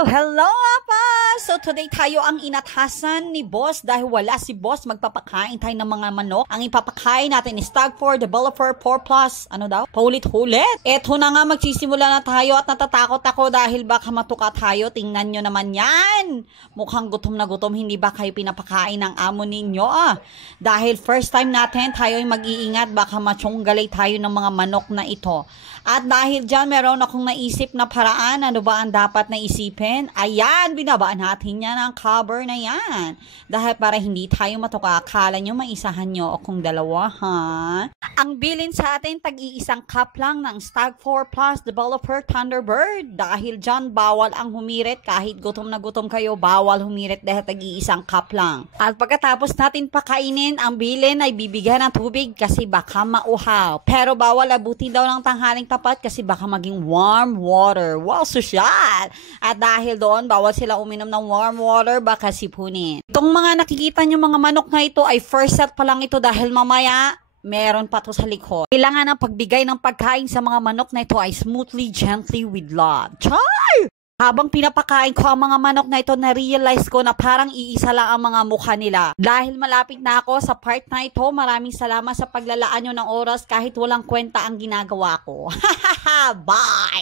Hello apa! So today tayo ang inatasan ni Boss dahil wala si Boss, magpapakain tayo ng mga manok. Ang ipapakain natin is Stag4 Developer 4 Plus. Ano daw? Paulit-ulit. Eto na nga, magsisimula na tayo at natatakot ako dahil baka matuka tayo. Tingnan nyo naman yan. Mukhang gutom na gutom. Hindi ba kayo pinapakain ng amo ninyo? Dahil first time natin tayo ay mag-iingat. Baka matsunggalay tayo ng mga manok na ito. At dahil dyan, meron akong naisip na paraan. Ano ba ang dapat na isipin? Ayan, binabaan natin yan ang cover na yan. Dahil para hindi tayo matuka, akala nyo maisahan nyo o kung dalawa, ha? Ang bilin sa atin, tag-iisang cup lang ng Stag4 Plus Developer Thunderbird. Dahil dyan, bawal ang humirit. Kahit gutom na gutom kayo, bawal humirit dahil tag-iisang cup lang. At pagkatapos natin pakainin, ang bilin ay bibigyan ng tubig kasi baka mauhaw. Pero bawal abutin daw ng tanghaling tapat kasi baka maging warm water. Wow, sosyal! At dahil doon, bawal sila uminom ng warm water, baka sipunin. Itong mga nakikita nyo mga manok na ito ay first set pa lang ito dahil mamaya, meron pa to sa likod. Kailangan ng pagbigay ng pagkain sa mga manok na ito ay smoothly, gently, with love. Char! Habang pinapakain ko ang mga manok na ito, na-realize ko na parang iisa lang ang mga mukha nila. Dahil malapit na ako sa part na ito, maraming salamat sa paglalaan nyo ng oras kahit walang kwenta ang ginagawa ko. Bye!